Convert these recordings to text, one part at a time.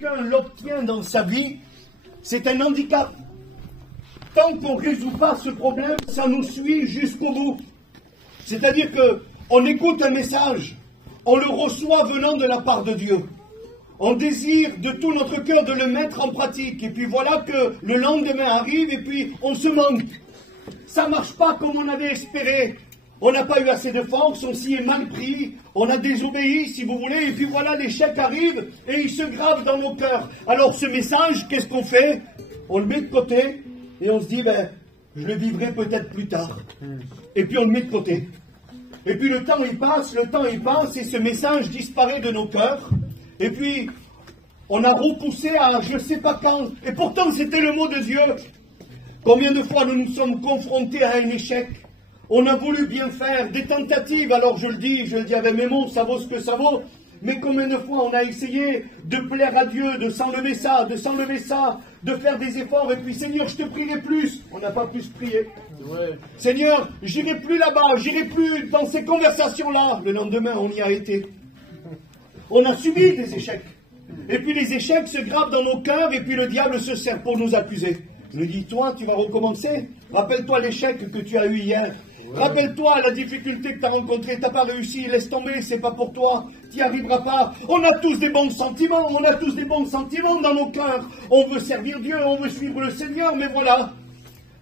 Quelqu'un l'obtient dans sa vie, c'est un handicap. Tant qu'on ne résout pas ce problème, ça nous suit jusqu'au bout. C'est-à-dire qu'on écoute un message, on le reçoit venant de la part de Dieu. On désire de tout notre cœur de le mettre en pratique. Et puis voilà que le lendemain arrive et puis on se manque. Ça ne marche pas comme on avait espéré. On n'a pas eu assez de force, on s'y est mal pris, on a désobéi, si vous voulez, et puis voilà, l'échec arrive et il se grave dans nos cœurs. Alors ce message, qu'est-ce qu'on fait? On le met de côté et on se dit, je le vivrai peut-être plus tard. Et puis on le met de côté. Et puis le temps il passe et ce message disparaît de nos cœurs. Et puis on a repoussé à je ne sais pas quand. Et pourtant c'était le mot de Dieu. Combien de fois nous nous sommes confrontés à un échec? On a voulu bien faire, des tentatives, alors je le dis avec mes mots, ça vaut ce que ça vaut, mais combien de fois on a essayé de plaire à Dieu, de s'enlever ça, de faire des efforts, et puis Seigneur, je te prierai plus. On n'a pas pu se prier. Ouais. Seigneur, j'irai plus là-bas, j'irai plus dans ces conversations-là. Le lendemain, on y a été. On a subi des échecs. Et puis les échecs se gravent dans nos cœurs, et puis le diable se sert pour nous accuser. Je lui dis, toi, tu vas recommencer. Rappelle-toi l'échec que tu as eu hier. Rappelle-toi la difficulté que tu as rencontrée, tu n'as pas réussi, laisse tomber, c'est pas pour toi, tu n'y arriveras pas. On a tous des bons sentiments, dans nos cœurs. On veut servir Dieu, on veut suivre le Seigneur, mais voilà.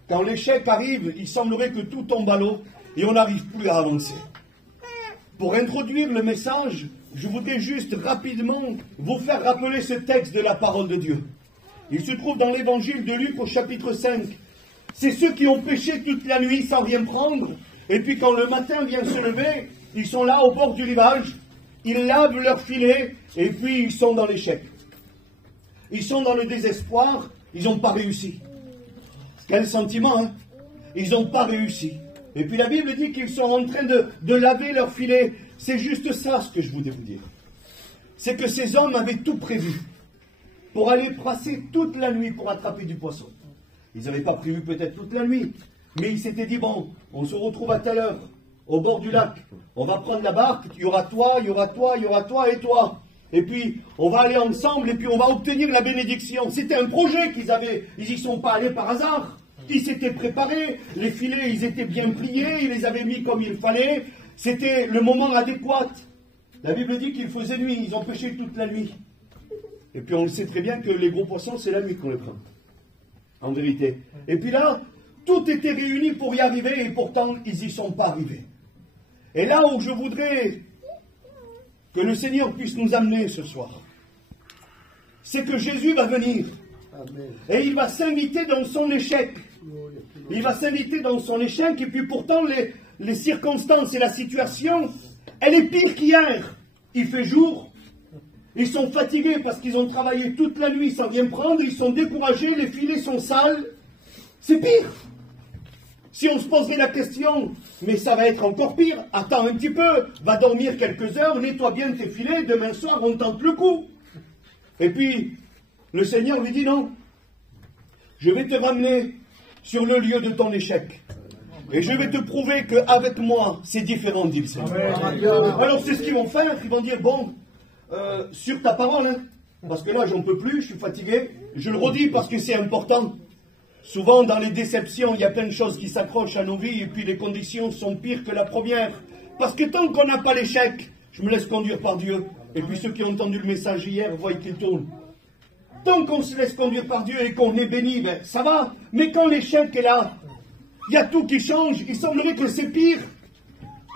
Quand l'échec arrive, il semblerait que tout tombe à l'eau et on n'arrive plus à avancer. Pour introduire le message, je voudrais juste rapidement vous faire rappeler ce texte de la parole de Dieu. Il se trouve dans l'évangile de Luc au chapitre 5. C'est ceux qui ont péché toute la nuit sans rien prendre, et puis quand le matin vient se lever, ils sont là au bord du rivage, ils lavent leur filet, et puis ils sont dans l'échec. Ils sont dans le désespoir, ils n'ont pas réussi. Quel sentiment, hein? Ils n'ont pas réussi. Et puis la Bible dit qu'ils sont en train de laver leur filet. C'est juste ça ce que je voulais vous dire. C'est que ces hommes avaient tout prévu pour aller passer toute la nuit pour attraper du poisson. Ils n'avaient pas prévu peut-être toute la nuit, mais ils s'étaient dit, bon, on se retrouve à telle heure, au bord du lac, on va prendre la barque, il y aura toi et toi. Et puis, on va aller ensemble et puis on va obtenir la bénédiction. C'était un projet qu'ils avaient, ils n'y sont pas allés par hasard. Ils s'étaient préparés, les filets, ils étaient bien pliés, ils les avaient mis comme il fallait. C'était le moment adéquat. La Bible dit qu'il faisait nuit, ils ont pêché toute la nuit. Et puis on sait très bien que les gros poissons, c'est la nuit qu'on les prend. En vérité. Et puis là, tout était réuni pour y arriver et pourtant, ils n'y sont pas arrivés. Et là où je voudrais que le Seigneur puisse nous amener ce soir, c'est que Jésus va venir. Amen. Et il va s'inviter dans son échec. Il va s'inviter dans son échec et puis pourtant, les circonstances et la situation, elle est pire qu'hier. Il fait jour. Ils sont fatigués parce qu'ils ont travaillé toute la nuit sans rien prendre, ils sont découragés, les filets sont sales. C'est pire. Si on se poserait la question, mais ça va être encore pire, attends un petit peu, va dormir quelques heures, nettoie bien tes filets, demain soir on tente le coup. Et puis, le Seigneur lui dit non, je vais te ramener sur le lieu de ton échec. Et je vais te prouver qu'avec moi, c'est différent, dit le Seigneur. Alors c'est ce qu'ils vont faire, ils vont dire, bon, sur ta parole, hein, parce que là j'en peux plus, je suis fatigué, je le redis parce que c'est important. Souvent dans les déceptions, il y a plein de choses qui s'accrochent à nos vies et puis les conditions sont pires que la première. Parce que tant qu'on n'a pas l'échec, je me laisse conduire par Dieu. Et puis ceux qui ont entendu le message hier, voient qu'il tourne. Tant qu'on se laisse conduire par Dieu et qu'on est béni, ça va. Mais quand l'échec est là, il y a tout qui change, il semblerait que c'est pire.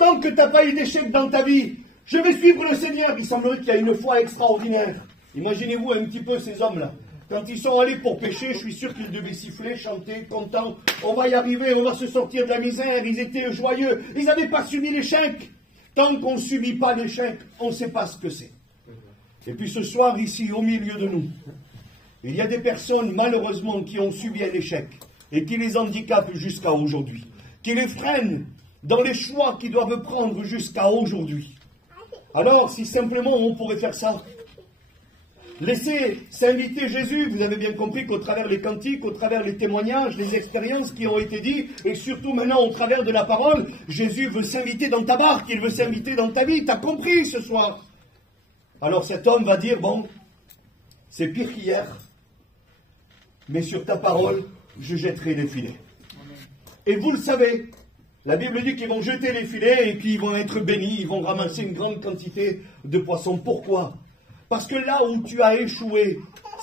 Tant que tu n'as pas eu d'échec dans ta vie, je vais suivre le Seigneur. Il semblerait qu'il y a une foi extraordinaire. Imaginez-vous un petit peu ces hommes-là. Quand ils sont allés pour pêcher, je suis sûr qu'ils devaient siffler, chanter, contents. On va y arriver, on va se sortir de la misère. Ils étaient joyeux. Ils n'avaient pas subi l'échec. Tant qu'on ne subit pas l'échec, on ne sait pas ce que c'est. Et puis ce soir, ici, au milieu de nous, il y a des personnes, malheureusement, qui ont subi un échec et qui les handicapent jusqu'à aujourd'hui, qui les freinent dans les choix qu'ils doivent prendre jusqu'à aujourd'hui. Alors, si simplement on pourrait faire ça, laissez s'inviter Jésus, vous avez bien compris qu'au travers les cantiques, au travers les témoignages, les expériences qui ont été dites, et surtout maintenant au travers de la parole, Jésus veut s'inviter dans ta barque, il veut s'inviter dans ta vie, t'as compris ce soir. Alors cet homme va dire, bon, c'est pire qu'hier, mais sur ta parole, je jetterai les filets. Et vous le savez, la Bible dit qu'ils vont jeter les filets et qu'ils vont être bénis, ils vont ramasser une grande quantité de poissons. Pourquoi? Parce que là où tu as échoué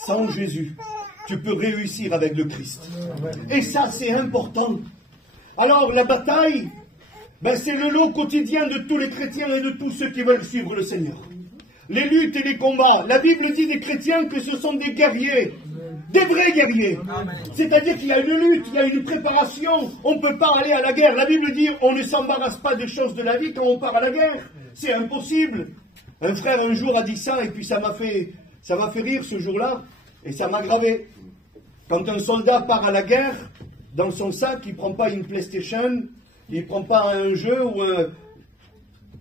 sans Jésus, tu peux réussir avec le Christ. Et ça, c'est important. Alors, la bataille, c'est le lot quotidien de tous les chrétiens et de tous ceux qui veulent suivre le Seigneur. Les luttes et les combats. La Bible dit des chrétiens que ce sont des guerriers. Des vrais guerriers. C'est-à-dire qu'il y a une lutte, il y a une préparation. On ne peut pas aller à la guerre. La Bible dit on ne s'embarrasse pas des choses de la vie quand on part à la guerre. C'est impossible. Un frère un jour a dit ça et puis ça m'a fait rire ce jour-là et ça m'a gravé. Quand un soldat part à la guerre, dans son sac, il ne prend pas une PlayStation, il ne prend pas un jeu ou un...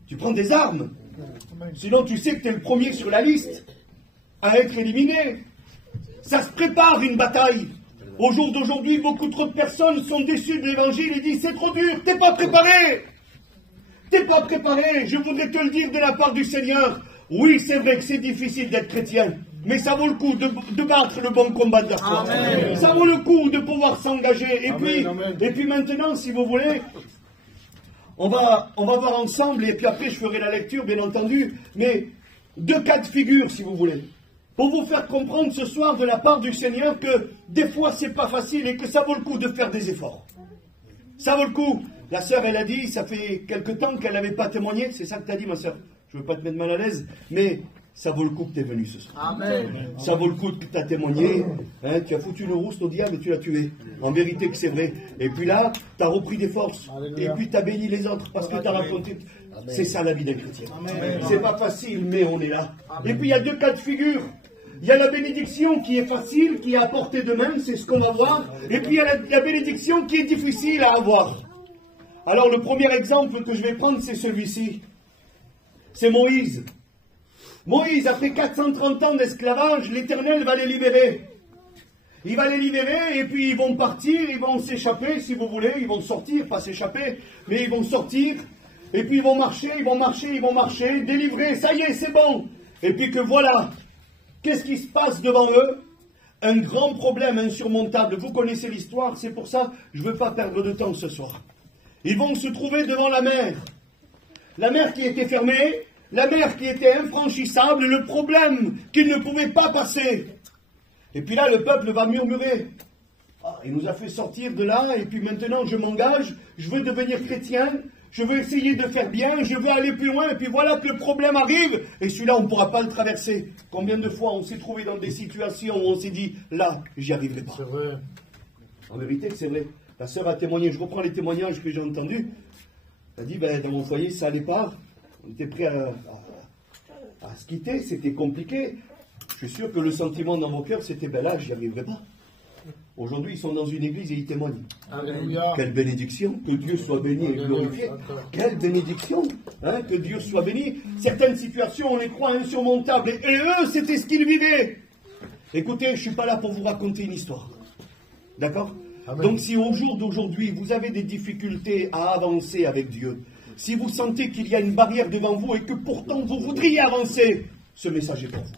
Tu prends des armes. Sinon tu sais que tu es le premier sur la liste à être éliminé. Ça se prépare une bataille. Au jour d'aujourd'hui, beaucoup trop de personnes sont déçues de l'évangile et disent c'est trop dur, t'es pas préparé. T'es pas préparé. Je voudrais te le dire de la part du Seigneur. Oui, c'est vrai que c'est difficile d'être chrétien, mais ça vaut le coup de battre le bon combat de la foi. Amen. Ça vaut le coup de pouvoir s'engager. Et puis maintenant, si vous voulez, on va voir ensemble, et puis après je ferai la lecture, bien entendu, mais 2 cas de figure, si vous voulez. Pour vous faire comprendre ce soir de la part du Seigneur que des fois c'est pas facile et que ça vaut le coup de faire des efforts. Ça vaut le coup. La sœur, elle a dit, ça fait quelque temps qu'elle n'avait pas témoigné. C'est ça que tu as dit, ma sœur. Je ne veux pas te mettre mal à l'aise, mais ça vaut le coup que tu es venu ce soir. Amen. Ça vaut le coup que tu as témoigné. Hein, tu as foutu une rousse au diable et tu l'as tué. En vérité que c'est vrai. Et puis là, tu as repris des forces. Alléluia. Et puis tu as béni les autres parce que tu as raconté. Amen. C'est ça la vie d'un chrétien. C'est pas facile, mais on est là. Amen. Et puis il y a 2 cas de figure. Il y a la bénédiction qui est facile, qui est à portée de main, c'est ce qu'on va voir. Et puis il y a la bénédiction qui est difficile à avoir. Alors le premier exemple que je vais prendre, c'est celui-ci. C'est Moïse. Moïse, après 430 ans d'esclavage, l'Éternel va les libérer. Il va les libérer et puis ils vont partir, ils vont s'échapper, si vous voulez, ils vont sortir, pas s'échapper, mais ils vont sortir. Et puis ils vont marcher, délivrer, ça y est, c'est bon. Et puis que voilà. Qu'est-ce qui se passe devant eux? Un grand problème insurmontable. Vous connaissez l'histoire, c'est pour ça que je ne veux pas perdre de temps ce soir. Ils vont se trouver devant la mer. La mer qui était fermée, la mer qui était infranchissable, le problème qu'ils ne pouvaient pas passer. Et puis là, le peuple va murmurer. Ah, il nous a fait sortir de là, et puis maintenant je m'engage, je veux devenir chrétien, je veux essayer de faire bien, je veux aller plus loin, et puis voilà que le problème arrive, et celui-là, on ne pourra pas le traverser. Combien de fois on s'est trouvé dans des situations où on s'est dit, là, j'y arriverai pas. C'est vrai. En vérité, c'est vrai. La sœur a témoigné, je reprends les témoignages que j'ai entendus. Elle a dit, dans mon foyer, ça n'allait pas. On était prêt à se quitter, c'était compliqué. Je suis sûr que le sentiment dans mon cœur, c'était, là, j'y arriverai pas. Aujourd'hui, ils sont dans une église et ils témoignent. Alléluia. Quelle bénédiction, que Dieu soit béni et glorifié. Quelle bénédiction, hein, que Dieu soit béni. Certaines situations, on les croit insurmontables. Et eux, c'était ce qu'ils vivaient. Écoutez, je ne suis pas là pour vous raconter une histoire. D'accord? Donc si au jour d'aujourd'hui, vous avez des difficultés à avancer avec Dieu, si vous sentez qu'il y a une barrière devant vous et que pourtant vous voudriez avancer, ce message est pour vous.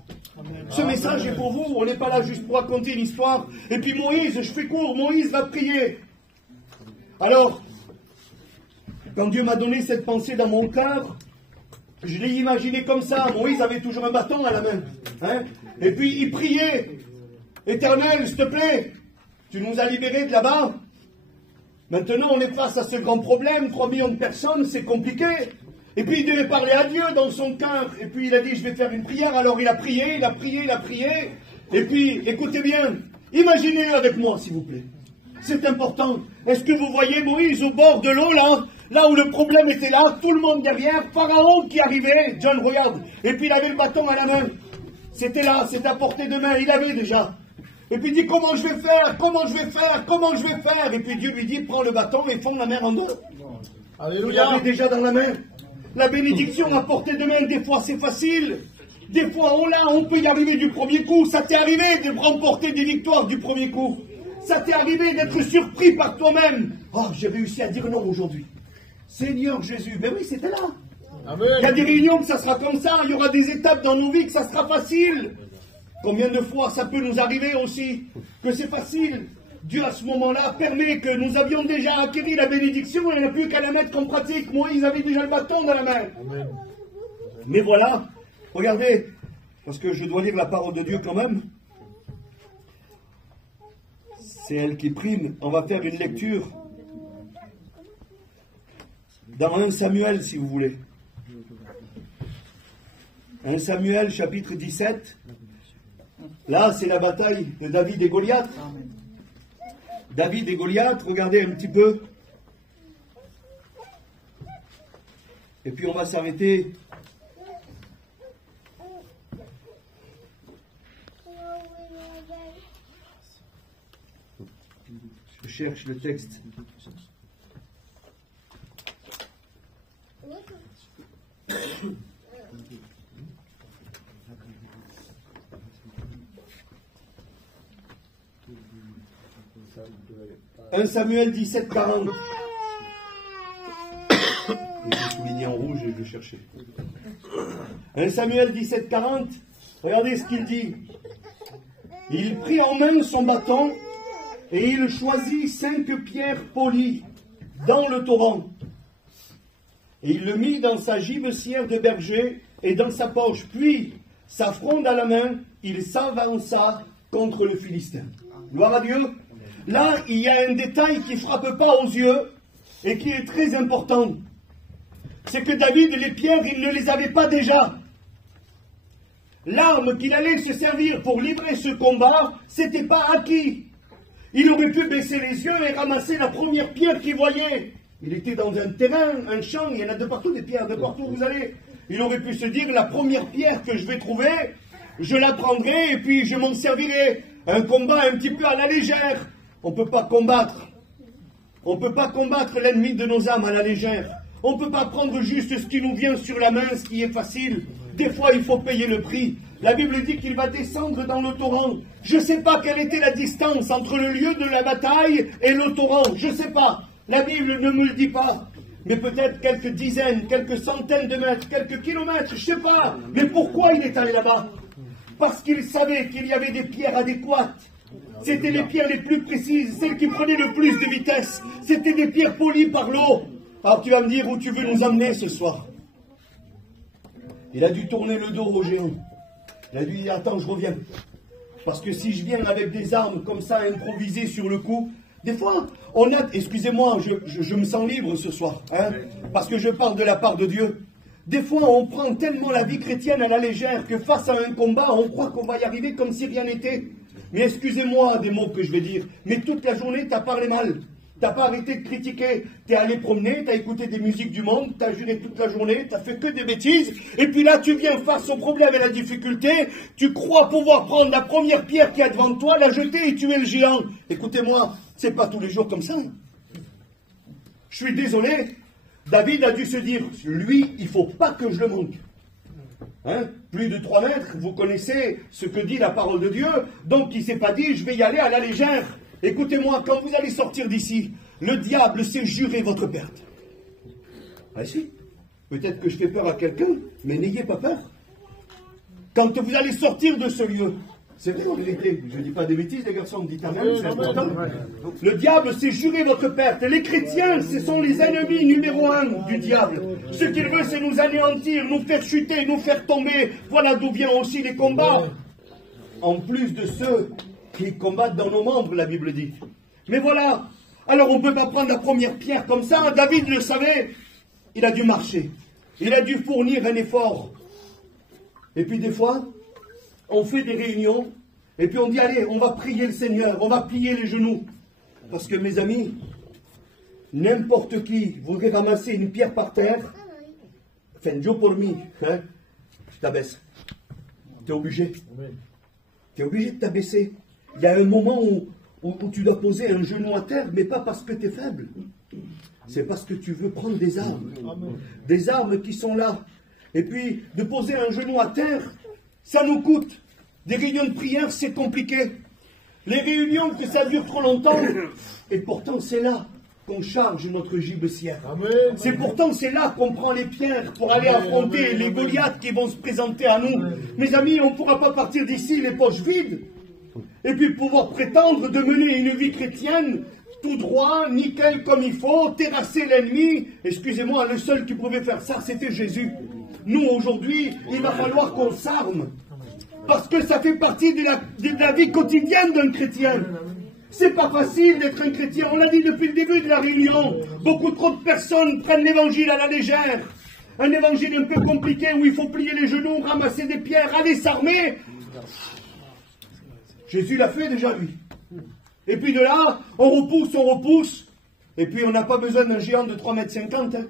Ce message est pour vous, on n'est pas là juste pour raconter une histoire. Et puis Moïse, je fais court, Moïse va prier. Alors, quand Dieu m'a donné cette pensée dans mon cœur, je l'ai imaginé comme ça. Moïse avait toujours un bâton à la main. Hein, et puis il priait. Éternel, s'il te plaît, tu nous as libérés de là-bas. Maintenant, on est face à ce grand problème. 3 millions de personnes, c'est compliqué. Et puis, il devait parler à Dieu dans son cœur. Et puis, il a dit, je vais faire une prière. Alors, il a prié. Et puis, écoutez bien. Imaginez avec moi, s'il vous plaît. C'est important. Est-ce que vous voyez Moïse au bord de l'eau, là où le problème était là, tout le monde derrière, Pharaon qui arrivait. John, regarde. Et puis, il avait le bâton à la main. C'était là, c'était à portée de main. Il avait déjà. Et puis il dit, comment je vais faire? Et puis Dieu lui dit, prends le bâton et fonds la mer en deux. Alléluia. Il avait déjà dans la main. La bénédiction à portée de main, des fois c'est facile. Des fois on peut y arriver du premier coup. Ça t'est arrivé de remporter des victoires du premier coup. Ça t'est arrivé d'être surpris par toi-même. Oh, j'ai réussi à dire non aujourd'hui. Seigneur Jésus, ben oui, c'était là. Amen. Il y a des réunions que ça sera comme ça. Il y aura des étapes dans nos vies que ça sera facile. Combien de fois ça peut nous arriver aussi que c'est facile. Dieu à ce moment-là permet que nous avions déjà acquis la bénédiction et il n'y a plus qu'à la mettre en pratique. Moïse avait déjà le bâton dans la main. Amen. Mais voilà, regardez, parce que je dois lire la parole de Dieu quand même. C'est elle qui prime. On va faire une lecture dans 1 Samuel, si vous voulez. 1 Samuel, chapitre 17. Là, c'est la bataille de David et Goliath. David et Goliath, regardez un petit peu. Et puis on va s'arrêter. Je cherche le texte. « 1 Samuel 17, 40. » J'ai souligné en rouge et je cherchais. 1 Samuel 17, 40. Regardez ce qu'il dit. Il prit en main son bâton et il choisit 5 pierres polies dans le torrent. Et il le mit dans sa gibecière de berger et dans sa poche. Puis, sa fronde à la main, il s'avança contre le Philistin. Gloire à Dieu. Là, il y a un détail qui ne frappe pas aux yeux et qui est très important. C'est que David, les pierres, il ne les avait pas déjà. L'arme qu'il allait se servir pour livrer ce combat, c'était pas acquis. Il aurait pu baisser les yeux et ramasser la première pierre qu'il voyait. Il était dans un terrain, un champ, il y en a de partout des pierres, de partout où vous allez. Il aurait pu se dire, la première pierre que je vais trouver, je la prendrai et puis je m'en servirai. Un combat un petit peu à la légère. On ne peut pas combattre. On ne peut pas combattre l'ennemi de nos âmes à la légère. On ne peut pas prendre juste ce qui nous vient sur la main, ce qui est facile. Des fois, il faut payer le prix. La Bible dit qu'il va descendre dans le torrent. Je ne sais pas quelle était la distance entre le lieu de la bataille et le torrent. Je ne sais pas. La Bible ne me le dit pas. Mais peut-être quelques dizaines, quelques centaines de mètres, quelques kilomètres, je ne sais pas. Mais pourquoi il est allé là-bas? Parce qu'il savait qu'il y avait des pierres adéquates. C'était les pierres les plus précises, celles qui prenaient le plus de vitesse. C'était des pierres polies par l'eau. Alors tu vas me dire où tu veux nous emmener ce soir. Il a dû tourner le dos au géant. Il a dû dire, attends, je reviens. Parce que si je viens avec des armes comme ça, improvisées sur le coup, des fois, on a... Excusez-moi, je me sens libre ce soir. Hein, parce que je parle de la part de Dieu. Des fois, on prend tellement la vie chrétienne à la légère que face à un combat, on croit qu'on va y arriver comme si rien n'était. Mais excusez-moi des mots que je vais dire, mais toute la journée, tu as parlé mal. Tu n'as pas arrêté de critiquer. Tu es allé promener, tu as écouté des musiques du monde, tu as juré toute la journée, tu as fait que des bêtises. Et puis là, tu viens face au problème et à la difficulté. Tu crois pouvoir prendre la première pierre qui est devant toi, la jeter et tuer le géant. Écoutez-moi, c'est pas tous les jours comme ça. Je suis désolé. David a dû se dire, lui, il ne faut pas que je le manque. Hein? Plus de 3 mètres, vous connaissez ce que dit la parole de Dieu, donc il ne s'est pas dit, je vais y aller à la légère. Écoutez-moi, quand vous allez sortir d'ici, le diable sait jurer votre perte. Ah si, peut-être que je fais peur à quelqu'un, mais n'ayez pas peur. Quand vous allez sortir de ce lieu, c'est vrai en vérité, je ne dis pas des bêtises les garçons, dites amen, c'est important. Le diable sait jurer votre perte. Les chrétiens, ce sont les ennemis numéro 1 du diable. Ce qu'il veut, c'est nous anéantir, nous faire chuter, nous faire tomber. Voilà d'où viennent aussi les combats. En plus de ceux qui combattent dans nos membres, la Bible dit. Mais voilà, alors on ne peut pas prendre la première pierre comme ça. David le savait, il a dû marcher. Il a dû fournir un effort. Et puis des fois, on fait des réunions, et puis on dit, allez, on va prier le Seigneur, on va plier les genoux. Parce que mes amis, n'importe qui voudrait ramasser une pierre par terre, Fenjo pour mi, hein, je t'abaisse. Tu es obligé. Tu es obligé de t'abaisser. Il y a un moment où tu dois poser un genou à terre, mais pas parce que tu es faible. C'est parce que tu veux prendre des armes. Des armes qui sont là. Et puis, de poser un genou à terre, ça nous coûte. Des réunions de prière, c'est compliqué. Les réunions, que ça dure trop longtemps, et pourtant c'est là qu'on charge notre gibecière. C'est pourtant c'est là qu'on prend les pierres pour aller affronter les Goliaths qui vont se présenter à nous. Mes amis, on ne pourra pas partir d'ici les poches vides et puis pouvoir prétendre de mener une vie chrétienne tout droit, nickel comme il faut, terrasser l'ennemi. Excusez-moi, le seul qui pouvait faire ça, c'était Jésus. Nous, aujourd'hui, il va falloir qu'on s'arme. Parce que ça fait partie de la vie quotidienne d'un chrétien. C'est pas facile d'être un chrétien. On l'a dit depuis le début de la réunion. Beaucoup trop de personnes prennent l'évangile à la légère. Un évangile un peu compliqué où il faut plier les genoux, ramasser des pierres, aller s'armer. Jésus l'a fait déjà, lui. Et puis de là, on repousse. Et puis on n'a pas besoin d'un géant de 3,50 m. Hein.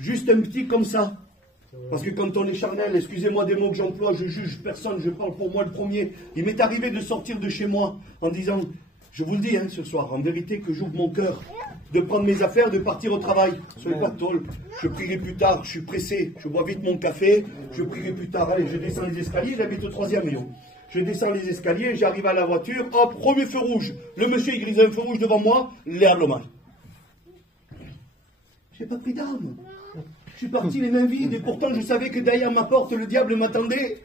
Juste un petit comme ça. Parce que quand on est charnel, excusez-moi des mots que j'emploie, je juge personne, je parle pour moi le premier. Il m'est arrivé de sortir de chez moi en disant, je vous le dis hein, ce soir, en vérité que j'ouvre mon cœur, de prendre mes affaires, de partir au travail. Soyez pas tôle, je prierai plus tard, je suis pressé, je bois vite mon café, je prierai plus tard. Allez, je descends les escaliers, j'habite au 3e rayon. Je descends les escaliers, j'arrive à la voiture, hop, premier feu rouge. Le monsieur il grise un feu rouge devant moi, l'air normal. J'ai pas pris d'arme. Je suis parti les mains vides et pourtant je savais que derrière ma porte le diable m'attendait.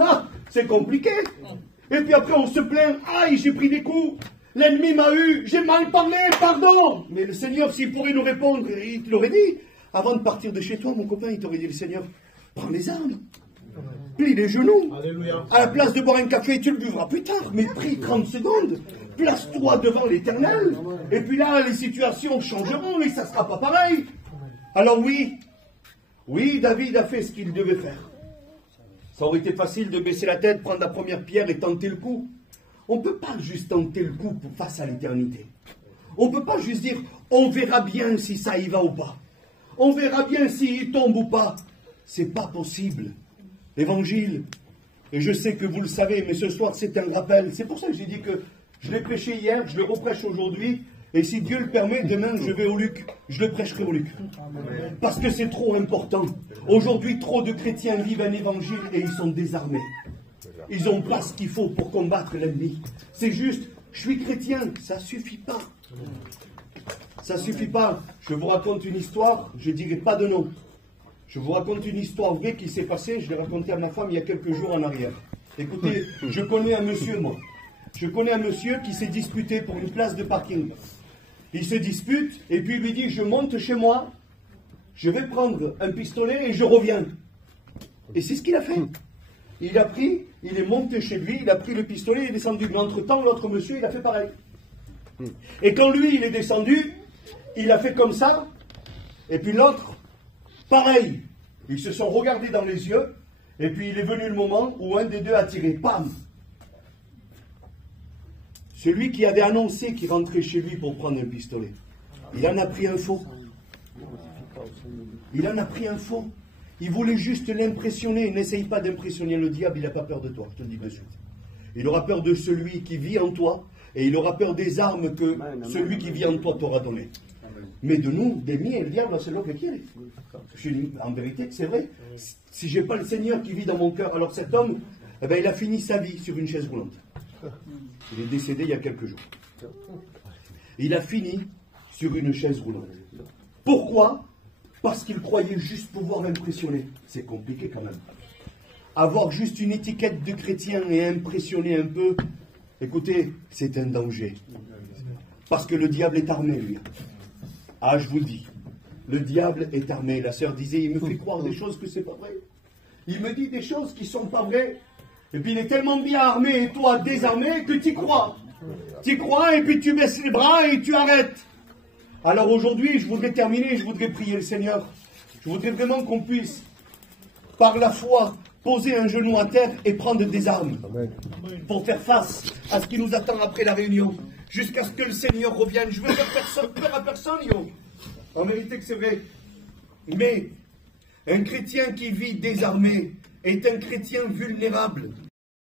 Ah, c'est compliqué. Et puis après on se plaint, aïe j'ai pris des coups, l'ennemi m'a eu, j'ai mal parlé, pardon. Mais le Seigneur s'il pourrait nous répondre, il te l'aurait dit. Avant de partir de chez toi mon copain il t'aurait dit le Seigneur, prends les armes, plie les genoux. Alléluia. À la place de boire un café tu le buvras plus tard, mais prie 30 secondes, place-toi devant l'Éternel. Et puis là les situations changeront mais ça ne sera pas pareil. Alors oui, David a fait ce qu'il devait faire. Ça aurait été facile de baisser la tête, prendre la première pierre et tenter le coup. On ne peut pas juste tenter le coup face à l'éternité. On ne peut pas juste dire, on verra bien si ça y va ou pas. On verra bien s'il tombe ou pas. C'est pas possible. L'évangile, et je sais que vous le savez, mais ce soir c'est un rappel. C'est pour ça que j'ai dit que je l'ai prêché hier, je le reprêche aujourd'hui. Et si Dieu le permet, demain je vais au Luc, je le prêcherai au Luc. Parce que c'est trop important. Aujourd'hui, trop de chrétiens vivent un évangile et ils sont désarmés. Ils ont pas ce qu'il faut pour combattre l'ennemi. C'est juste, je suis chrétien, ça suffit pas. Ça suffit pas. Je vous raconte une histoire, je ne dirai pas de nom. Je vous raconte une histoire vraie qui s'est passée, je l'ai racontée à ma femme il y a quelques jours en arrière. Écoutez, je connais un monsieur, moi. Je connais un monsieur qui s'est disputé pour une place de parking. Il se dispute et puis il lui dit, je monte chez moi, je vais prendre un pistolet et je reviens. Et c'est ce qu'il a fait. Il a pris, il est monté chez lui, il a pris le pistolet, il est descendu. Mais entre-temps, l'autre monsieur, il a fait pareil. Et quand lui, il est descendu, il a fait comme ça, et puis l'autre, pareil. Ils se sont regardés dans les yeux, et puis il est venu le moment où un des deux a tiré. Pam! Celui qui avait annoncé qu'il rentrait chez lui pour prendre un pistolet, il en a pris un faux. Il en a pris un faux. Il voulait juste l'impressionner. N'essaye pas d'impressionner le diable, il n'a pas peur de toi, je te le dis de suite. Il aura peur de celui qui vit en toi, et il aura peur des armes que celui qui vit en toi t'aura donné. Mais de nous, des miens, le diable, c'est l'homme qui est. En vérité, c'est vrai. Si je n'ai pas le Seigneur qui vit dans mon cœur, alors cet homme, eh ben, il a fini sa vie sur une chaise roulante. Il est décédé il y a quelques jours. Il a fini sur une chaise roulante. Pourquoi? Parce qu'il croyait juste pouvoir impressionner. C'est compliqué quand même. Avoir juste une étiquette de chrétien et impressionner un peu, écoutez, c'est un danger. Parce que le diable est armé, lui. Ah, je vous le dis, le diable est armé. La sœur disait, il me fait croire des choses que c'est pas vrai. Il me dit des choses qui sont pas vraies. Et puis il est tellement bien armé et toi désarmé que tu crois. Tu crois et puis tu baisses les bras et tu arrêtes. Alors aujourd'hui, je voudrais terminer, je voudrais prier le Seigneur. Je voudrais vraiment qu'on puisse, par la foi, poser un genou à terre et prendre des armes. Amen. Pour faire face à ce qui nous attend après la réunion. Jusqu'à ce que le Seigneur revienne. Je veux faire peur à personne, yo. En vérité que c'est vrai. Mais un chrétien qui vit désarmé est un chrétien vulnérable.